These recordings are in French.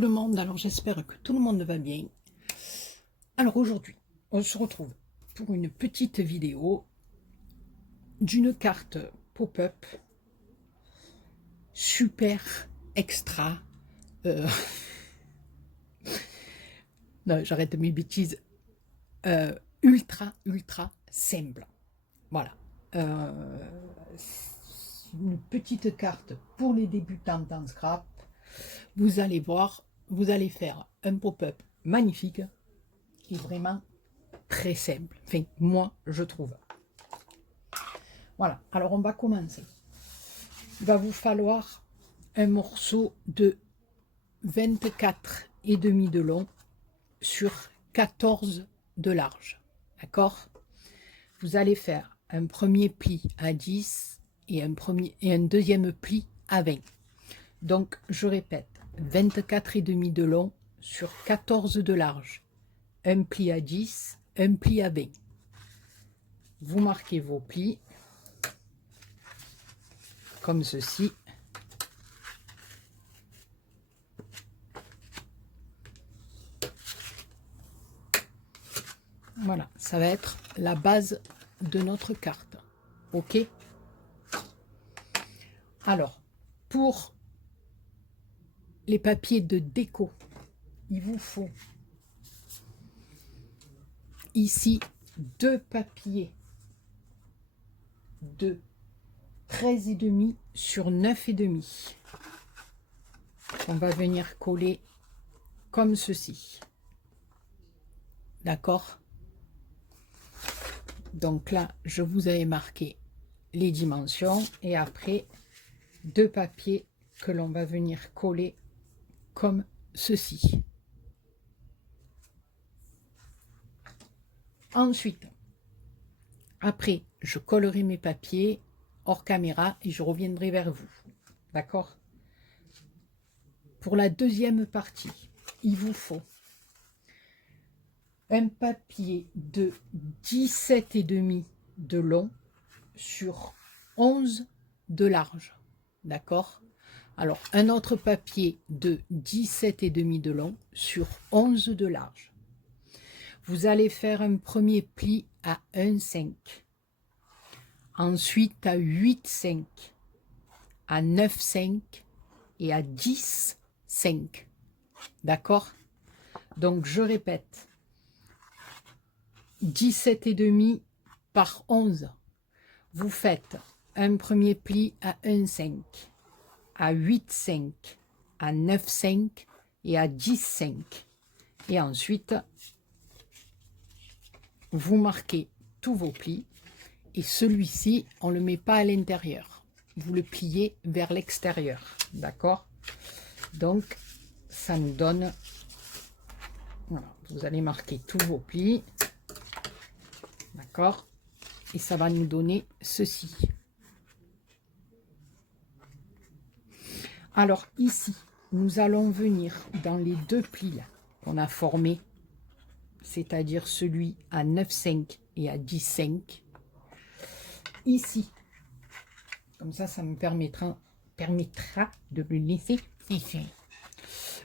tout le monde, alors j'espère que tout le monde va bien. Alors aujourd'hui, on se retrouve pour une petite vidéo d'une carte pop-up super extra. Non, j'arrête mes bêtises. Ultra simple. Voilà. C'est une petite carte pour les débutants en scrap. Vous allez voir, vous allez faire un pop-up magnifique qui est vraiment très simple. Enfin, moi, je trouve. Voilà, alors on va commencer. Il va vous falloir un morceau de 24,5 de long sur 14 de large. D'accord? Vous allez faire un premier pli à 10 et un deuxième pli à 20. Donc, je répète, 24,5 de long sur 14 de large. Un pli à 10, un pli à 20. Vous marquez vos plis comme ceci. Voilà, ça va être la base de notre carte. OK? Alors, pour les papiers de déco, il vous faut ici deux papiers de 13,5 sur 9,5. On va venir coller comme ceci. D'accord? Donc là, je vous avais marqué les dimensions et après, deux papiers que l'on va venir coller comme ceci. Ensuite, après, je collerai mes papiers hors caméra et je reviendrai vers vous. D'accord? Pour la deuxième partie, il vous faut un papier de 17,5 de long sur 11 de large. D'accord? Alors, un autre papier de 17,5 de long sur 11 de large. Vous allez faire un premier pli à 1,5. Ensuite à 8,5, à 9,5 et à 10,5. D'accord? Donc, je répète. 17,5 par 11. Vous faites un premier pli à 1,5, à 8,5, à 9,5 et à 10,5. Et ensuite, vous marquez tous vos plis. Et celui-ci, on ne le met pas à l'intérieur. Vous le pliez vers l'extérieur. D'accord? Donc, ça nous donne... Voilà, vous allez marquer tous vos plis. D'accord? Et ça va nous donner ceci. Alors ici, nous allons venir dans les deux plis qu'on a formés, c'est-à-dire celui à 9,5 et à 10,5. Ici, comme ça me permettra de le laisser sécher.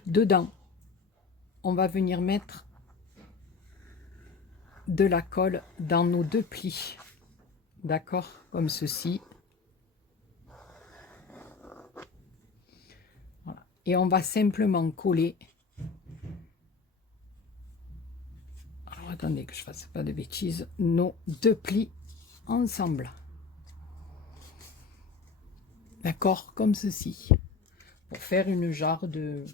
Dedans, on va venir mettre de la colle dans nos deux plis. D'accord? Comme ceci. Voilà. Et on va simplement coller. Alors attendez que je fasse pas de bêtises. Nos deux plis ensemble. D'accord? Comme ceci. Pour faire une genre de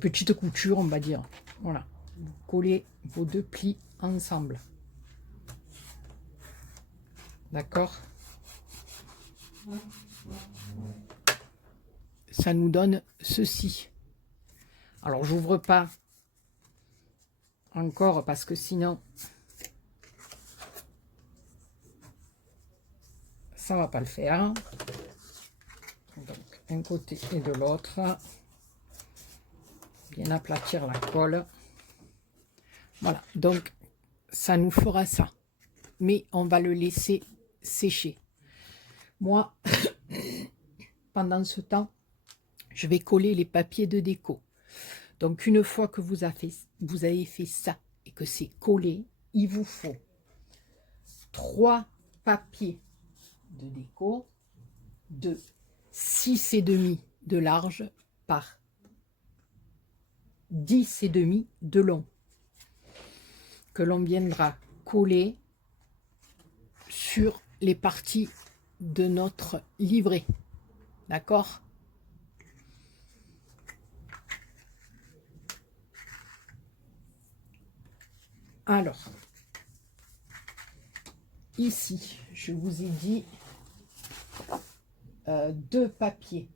petite couture, on va dire. Voilà. Vous collez vos deux plis ensemble. D'accord? Ça nous donne ceci. Alors, j'ouvre pas encore parce que sinon, ça va pas le faire. Donc, un côté et de l'autre. Bien aplatir la colle. Voilà, donc ça nous fera ça. Mais on va le laisser sécher. Moi, pendant ce temps, je vais coller les papiers de déco. Donc, une fois que vous avez fait ça et que c'est collé, il vous faut 3 papiers de déco de 6,5 de large par 10,5 de long que l'on viendra coller sur les parties de notre livret. D'accord? Alors, ici, je vous ai dit 2 papiers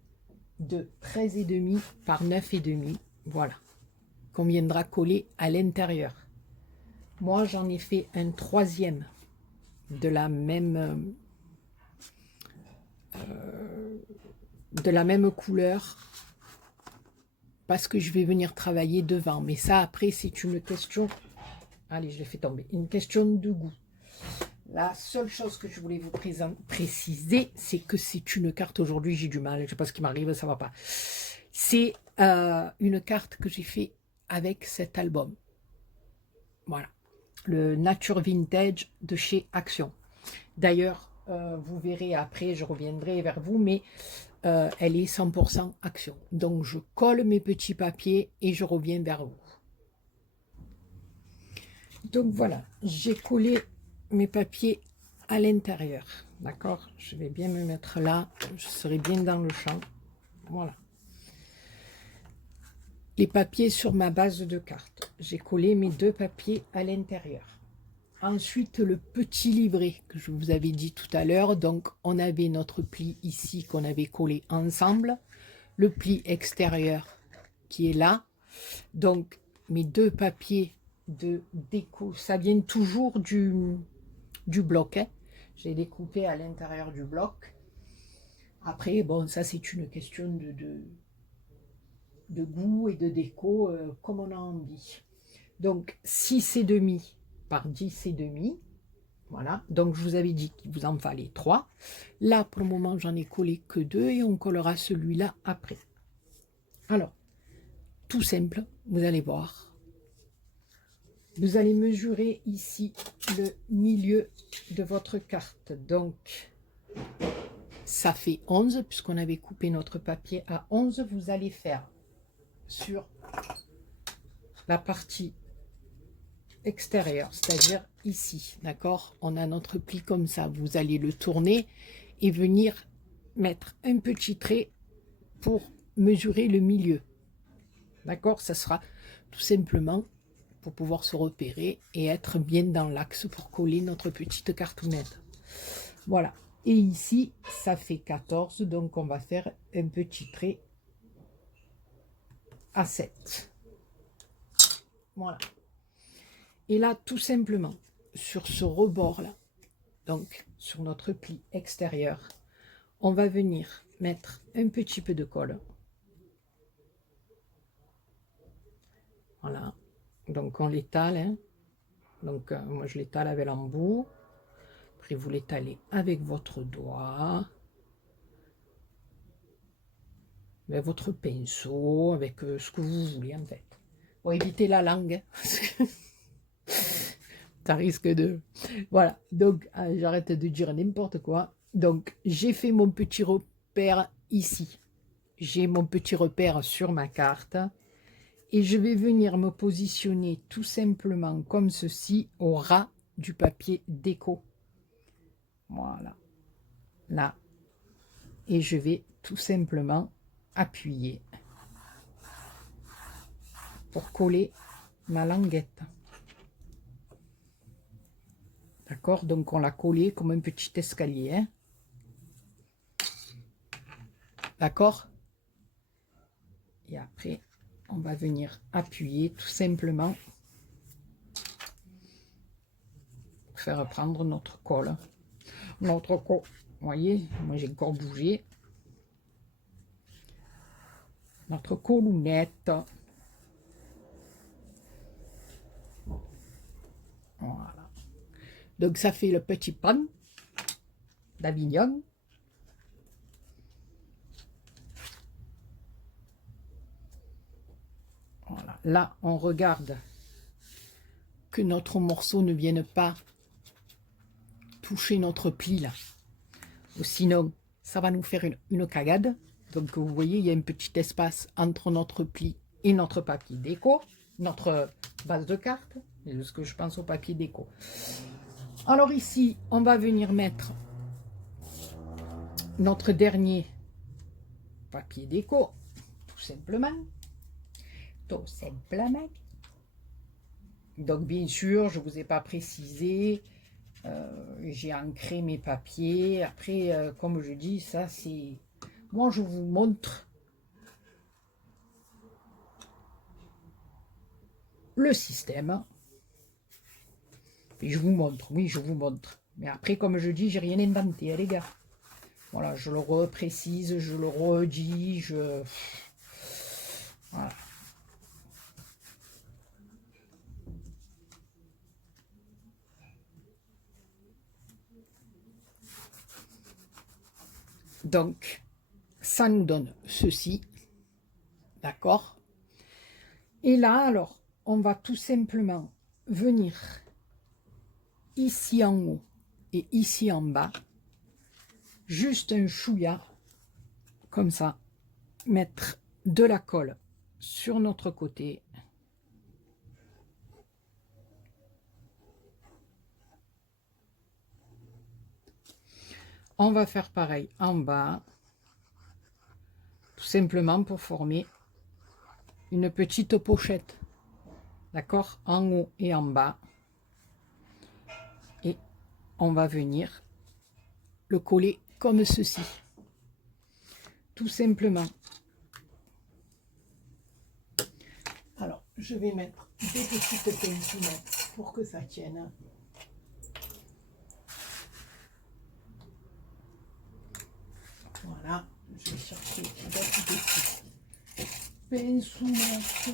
de 13,5 par 9,5. Voilà, qu'on viendra coller à l'intérieur. Moi, j'en ai fait un 3e de la même couleur parce que je vais venir travailler devant. Mais ça, après, c'est une question... Allez, je l'ai fait tomber. Une question de goût. La seule chose que je voulais vous préciser, c'est que c'est une carte, aujourd'hui j'ai du mal, je ne sais pas ce qui m'arrive, ça ne va pas. C'est une carte que j'ai fait avec cet album. Voilà. Le Nature Vintage de chez Action. D'ailleurs, vous verrez après, je reviendrai vers vous, mais elle est 100% Action. Donc je colle mes petits papiers et je reviens vers vous. Donc voilà, j'ai collé mes papiers à l'intérieur, d'accord? Je vais bien me mettre là, je serai bien dans le champ. Voilà. Les papiers sur ma base de carte. J'ai collé mes 2 papiers à l'intérieur. Ensuite, le petit livret que je vous avais dit tout à l'heure. Donc, on avait notre pli ici qu'on avait collé ensemble. Le pli extérieur qui est là. Donc, mes 2 papiers de déco, ça vient toujours du bloc. Hein. J'ai découpé à l'intérieur du bloc. Après, bon, ça c'est une question de goût et de déco, comme on a envie. Donc, 6,5 par 10,5. Voilà, donc je vous avais dit qu'il vous en fallait 3. Là, pour le moment, j'en ai collé que 2 et on collera celui-là après. Alors, tout simple, vous allez voir. Vous allez mesurer ici le milieu de votre carte. Donc, ça fait 11, puisqu'on avait coupé notre papier à 11. Vous allez faire sur la partie extérieure, c'est-à-dire ici, d'accord? On a notre pli comme ça. Vous allez le tourner et venir mettre un petit trait pour mesurer le milieu. D'accord? Ça sera tout simplement pour pouvoir se repérer et être bien dans l'axe pour coller notre petite cartoonette. Voilà. Et ici, ça fait 14, donc on va faire un petit trait à 7. Voilà. Et là, tout simplement, sur ce rebord-là, donc sur notre pli extérieur, on va venir mettre un petit peu de colle. Voilà. Donc on l'étale, hein. Donc moi je l'étale avec l'embout. Après vous l'étalez avec votre doigt, avec votre pinceau, avec ce que vous voulez en fait. Bon, évitez la langue, hein. Ça risque de... Voilà, donc j'arrête de dire n'importe quoi. Donc j'ai fait mon petit repère ici. J'ai mon petit repère sur ma carte. Et je vais venir me positionner tout simplement comme ceci au ras du papier déco. Voilà. Là. Et je vais tout simplement appuyer pour coller ma languette. D'accord? Donc on l'a collé comme un petit escalier. Hein? D'accord? Et après, on va venir appuyer tout simplement pour faire prendre notre colle. Notre colle, vous voyez, moi j'ai encore bougé. Notre colonnette. Voilà. Donc ça fait le petit pan d'Avignon. là, on regarde que notre morceau ne vienne pas toucher notre pli là. Ou sinon, ça va nous faire une cagade. Donc, vous voyez, il y a un petit espace entre notre pli et notre papier déco, notre base de carte, et ce que je pense au papier déco. Alors ici, on va venir mettre notre dernier papier déco, tout simplement. Tout simplement. Donc, bien sûr, je ne vous ai pas précisé, j'ai ancré mes papiers. Après, comme je dis, ça c'est... Moi, je vous montre le système. Et je vous montre, oui, je vous montre. Mais après, comme je dis, j'ai rien inventé, hein, les gars. Voilà, je le reprécise, je le redis, je... Voilà. Donc, ça nous donne ceci. D'accord? Et là, alors, on va tout simplement venir ici en haut et ici en bas. Juste un chouïa, comme ça. Mettre de la colle sur notre côté. On va faire pareil en bas, tout simplement pour former une petite pochette, d'accord, en haut et en bas. Et on va venir le coller comme ceci, tout simplement. Alors, je vais mettre des petites pincettes pour que ça tienne. Voilà, je vais chercher des petites pincettes.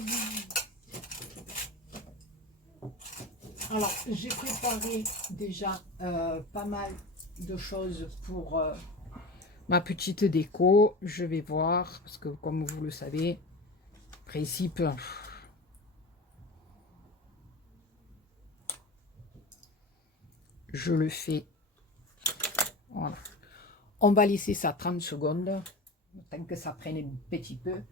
Alors, j'ai préparé déjà pas mal de choses pour ma petite déco. Je vais voir, parce que comme vous le savez, principe, je le fais. Voilà. On va laisser ça 30 secondes, tant que ça prenne un petit peu.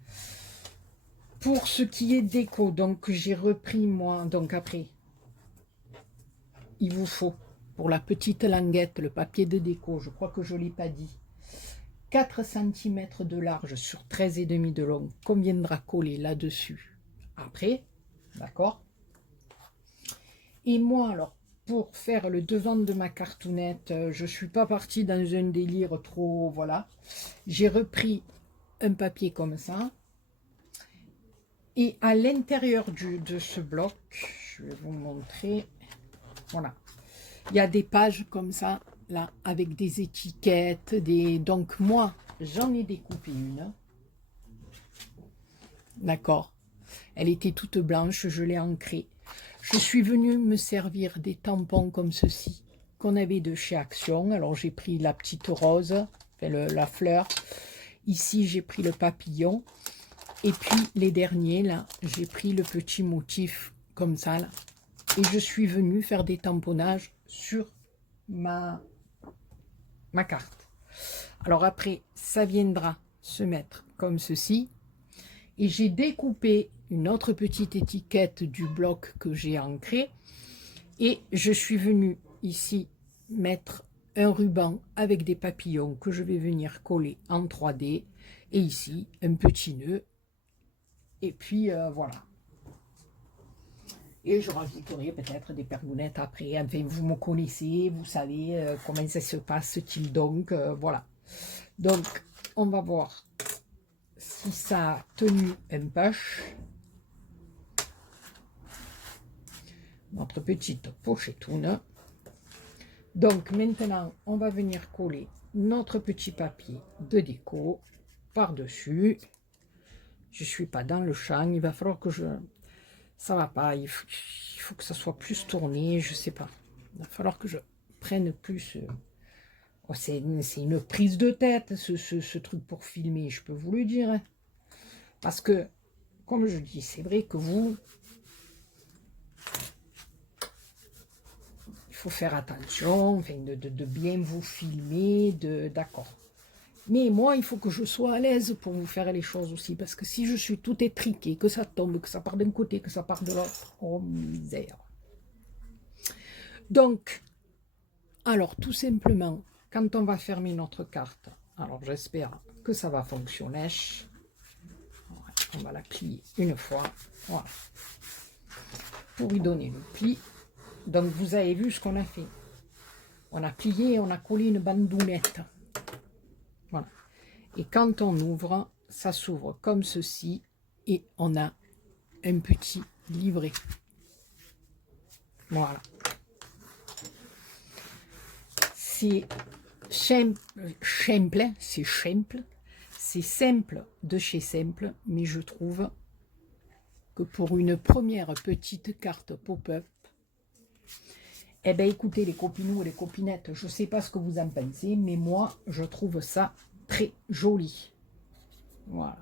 Pour ce qui est déco, donc j'ai repris moi, donc après, il vous faut, pour la petite languette, le papier de déco, je crois que je ne l'ai pas dit, 4 cm de large sur 13,5 de long, qu'on viendra coller là-dessus après, d'accord? Et moi, alors, pour faire le devant de ma cartoonette, je ne suis pas partie dans un délire trop, voilà. J'ai repris un papier comme ça. Et à l'intérieur de ce bloc, je vais vous montrer, voilà. Il y a des pages comme ça, là, avec des étiquettes, donc moi, j'en ai découpé une. D'accord. Elle était toute blanche, je l'ai ancrée. Je suis venue me servir des tampons comme ceci, qu'on avait de chez Action. Alors j'ai pris la petite rose, enfin la fleur. Ici, j'ai pris le papillon. Et puis les derniers, là, j'ai pris le petit motif comme ça, là. Et je suis venue faire des tamponnages sur ma carte. Alors après, ça viendra se mettre comme ceci. Et j'ai découpé une autre petite étiquette du bloc que j'ai ancré. Et je suis venue ici mettre un ruban avec des papillons que je vais venir coller en 3D. Et ici, un petit nœud. Et puis, voilà. Et je rajouterai peut-être des pergounettes après. Enfin, vous me connaissez, vous savez comment ça se passe-t-il donc. Voilà. Donc, on va voir si ça a tenu un push. Notre petite pochetoune. Donc, maintenant, on va venir coller notre petit papier de déco par-dessus. Je ne suis pas dans le champ. Il va falloir que je... Ça va pas, il faut que ça soit plus tourné, je sais pas. Il va falloir que je prenne plus... Oh, c'est une prise de tête, ce truc pour filmer, je peux vous le dire. Hein. Parce que comme je dis, c'est vrai que vous, il faut faire attention, enfin, de bien vous filmer, d'accord. Mais moi, il faut que je sois à l'aise pour vous faire les choses aussi, parce que si je suis tout étriqué, que ça tombe, que ça part d'un côté, que ça part de l'autre, oh misère. Donc, alors tout simplement, quand on va fermer notre carte, alors j'espère que ça va fonctionner. On va la plier une fois, voilà, pour lui donner le pli. Donc vous avez vu ce qu'on a fait. On a plié et on a collé une bandounette. Voilà. Et quand on ouvre, ça s'ouvre comme ceci et on a un petit livret. Voilà. C'est simple, c'est simple de chez Simple, mais je trouve que pour une première petite carte pop-up, eh bien écoutez les copinous et les copinettes, je ne sais pas ce que vous en pensez, mais moi je trouve ça très joli. Voilà.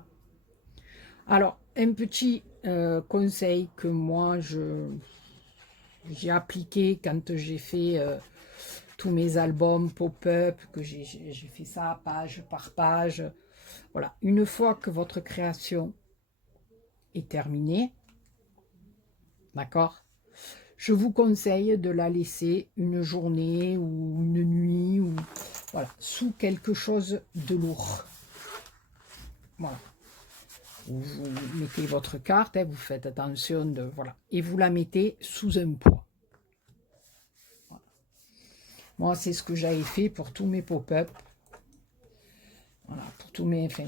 Alors, un petit conseil que moi j'ai appliqué quand j'ai fait tous mes albums pop-up, que j'ai fait ça page par page. Voilà, une fois que votre création est terminée, d'accord, je vous conseille de la laisser une journée ou une nuit, ou voilà, sous quelque chose de lourd. Voilà. Vous mettez votre carte, vous faites attention de voilà, et vous la mettez sous un poids. Voilà. Moi, c'est ce que j'avais fait pour tous mes pop-up. Voilà, pour tous mes, enfin,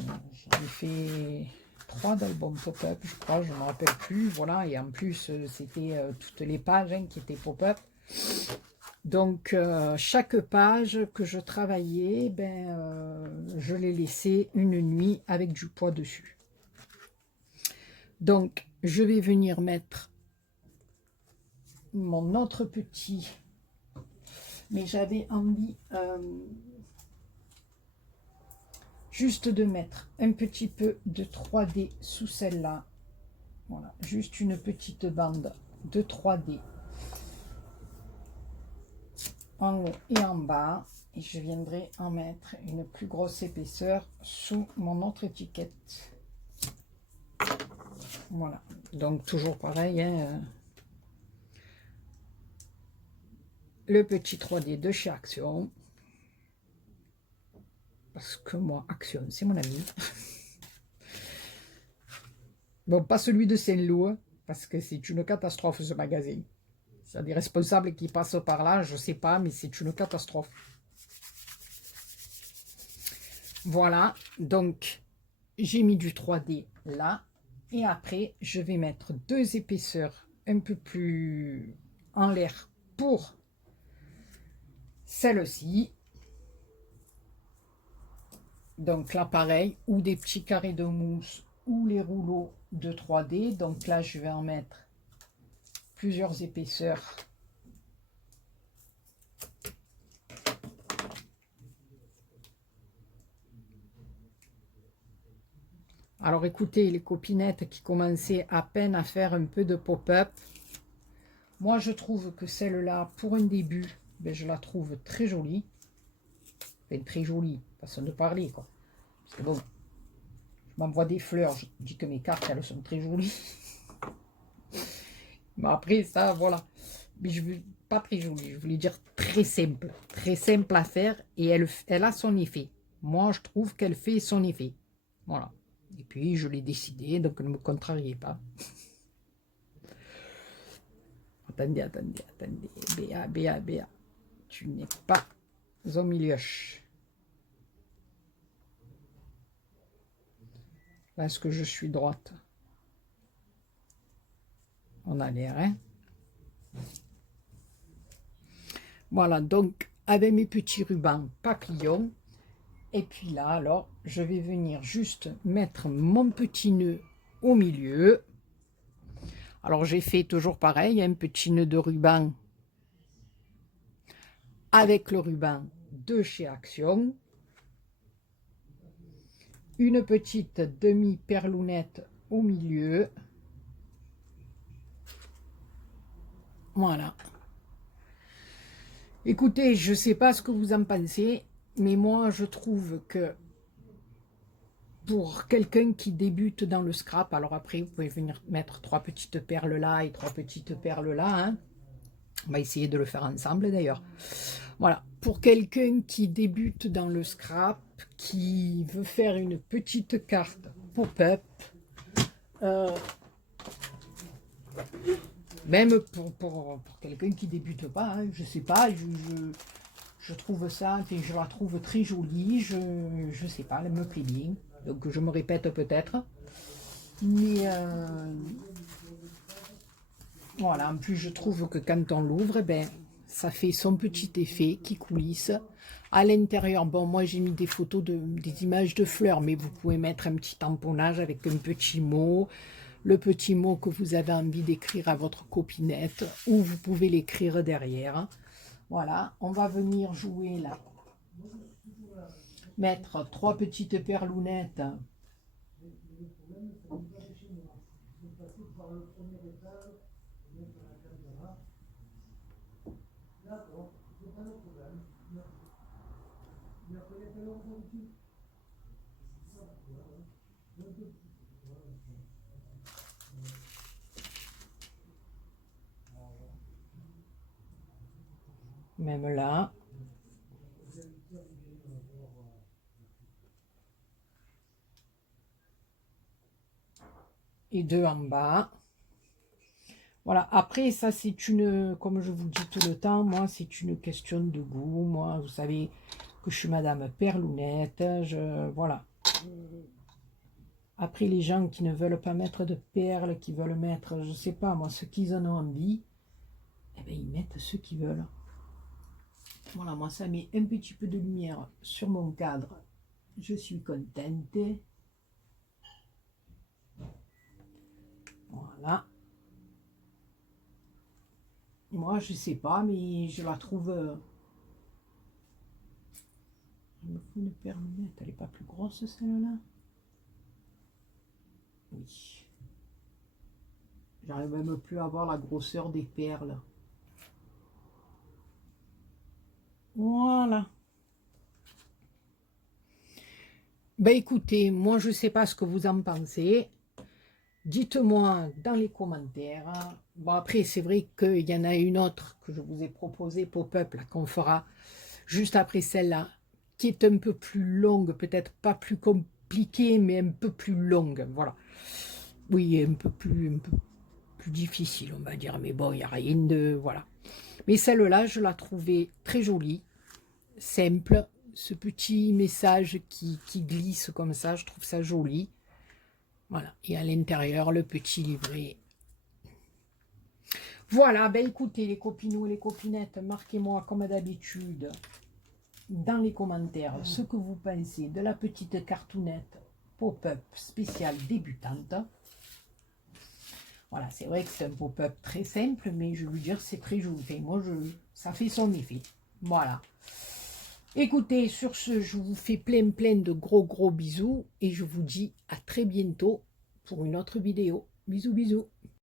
j'ai fait 3 d'albums pop-up, je crois, je ne me rappelle plus. Voilà, et en plus, c'était toutes les pages qui étaient pop-up. Donc, chaque page que je travaillais, je l'ai laissé une nuit avec du poids dessus. Donc, je vais venir mettre mon autre petit, mais j'avais envie juste de mettre un petit peu de 3D sous celle-là. Voilà, juste une petite bande de 3D en haut et en bas. Et je viendrai en mettre une plus grosse épaisseur sous mon autre étiquette. Voilà, donc toujours pareil, hein, le petit 3D de chez Action, parce que moi, Action, c'est mon ami. Bon, pas celui de Saint-Lô, parce que c'est une catastrophe ce magasin. Il y a des responsables qui passent par là, je sais pas, mais c'est une catastrophe. Voilà, donc j'ai mis du 3D là. Et après, je vais mettre 2 épaisseurs un peu plus en l'air pour celle-ci. Donc là, pareil, ou des petits carrés de mousse ou les rouleaux de 3D. Donc là, je vais en mettre plusieurs épaisseurs. Alors écoutez, les copinettes qui commençaient à peine à faire un peu de pop-up, moi je trouve que celle-là, pour un début, je la trouve très jolie. Enfin, très jolie, façon de parler, quoi. Parce que bon, je m'envoie des fleurs, je dis que mes cartes, elles sont très jolies. Mais après, ça, voilà. Mais je veux pas très jolie, je voulais dire très simple. Très simple à faire et elle a son effet. Moi, je trouve qu'elle fait son effet. Voilà. Et puis, je l'ai décidé, donc ne me contrariez pas. Attendez, attendez, attendez. Béa, Béa, Béa. Tu n'es pas au milieu. Là, est-ce que je suis droite? On a l'air, hein? Voilà, donc, avec mes petits rubans papillons. Et puis là, alors, je vais venir juste mettre mon petit nœud au milieu. Alors, j'ai fait toujours pareil, un petit nœud de ruban avec le ruban de chez Action. Une petite demi-perlounette au milieu. Voilà. Écoutez, je ne sais pas ce que vous en pensez, mais moi je trouve que pour quelqu'un qui débute dans le scrap, alors après vous pouvez venir mettre 3 petites perles là et 3 petites perles là, hein. On va essayer de le faire ensemble d'ailleurs. Voilà, pour quelqu'un qui débute dans le scrap, qui veut faire une petite carte pop-up, même pour quelqu'un qui débute pas, hein, je sais pas, je trouve ça, je la trouve très jolie, je sais pas, elle me plaît bien, donc je me répète peut-être, mais voilà, en plus je trouve que quand on l'ouvre, ben, ça fait son petit effet qui coulisse. À l'intérieur, bon, moi j'ai mis des photos, des images de fleurs, mais vous pouvez mettre un petit tamponnage avec un petit mot, le petit mot que vous avez envie d'écrire à votre copinette, ou vous pouvez l'écrire derrière. Voilà, on va venir jouer là. Mettre 3 petites perlounettes. Même là. Et 2 en bas. Voilà, après ça c'est une, comme je vous dis tout le temps, moi c'est une question de goût. Moi vous savez que je suis madame Perlounette, voilà. Après les gens qui ne veulent pas mettre de perles, qui veulent mettre, je sais pas moi, ce qu'ils en ont envie, eh bien ils mettent ce qu'ils veulent. Voilà, moi ça met un petit peu de lumière sur mon cadre, je suis contente. Voilà. Moi, je sais pas, mais je la trouve... Il me faut une perlunette. Elle n'est pas plus grosse, celle-là? Oui. J'arrive même plus à voir la grosseur des perles. Voilà. Ben écoutez, moi, je sais pas ce que vous en pensez. Dites-moi dans les commentaires. Bon, après, c'est vrai qu'il y en a une autre que je vous ai proposée, pop-up, qu'on fera juste après celle-là, qui est un peu plus longue, peut-être pas plus compliquée, mais un peu plus longue, voilà. Oui, un peu plus difficile, on va dire, mais bon, il n'y a rien de... voilà. Mais celle-là, je la trouvais très jolie, simple, ce petit message qui glisse comme ça, je trouve ça joli. Voilà, et à l'intérieur, le petit livret. Voilà, ben écoutez les copinous et les copinettes, marquez-moi comme d'habitude dans les commentaires ce que vous pensez de la petite cartoonette pop-up spéciale débutante. Voilà, c'est vrai que c'est un pop-up très simple, mais je veux dire, c'est très joli. Enfin, moi, ça fait son effet. Voilà. Écoutez, sur ce, je vous fais plein de gros bisous et je vous dis à très bientôt pour une autre vidéo. Bisous.